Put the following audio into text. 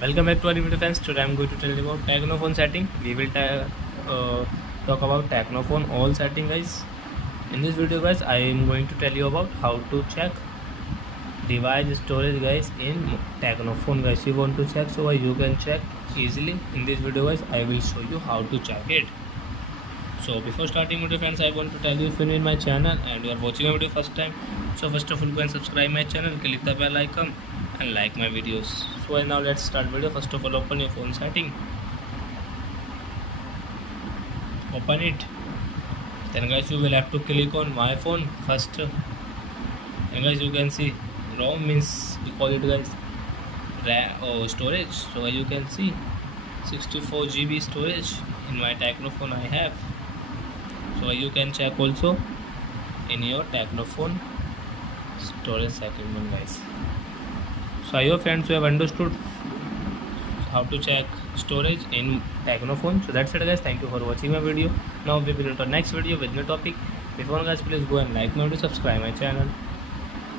Welcome back to our video friends. Today I'm going to tell you about Techno phone setting. We will talk about Techno phone all setting guys. In this video guys, I am going to tell you about how to check device storage guys in Techno phone guys. You want to check so you can check easily. In this video guys, I will show you how to check it. So before starting video friends, I want to tell you if you're new in my channel and you are watching my video first time, so first of all go and subscribe my channel, click the bell icon and like my videos. So now let's start video. First of all open your phone setting, open it, then guys you will have to click on my phone first, and guys you can see ROM means we call it guys RAM or storage. So you can see 64 GB storage in my Techno phone I have. So you can check also in your Techno phone storage segment guys. So I hope friends you have understood how to check storage in Techno phone. So that's it guys, thank you for watching my video. Now we will enter next video with new topic. Before guys, please go and like my video, subscribe my channel.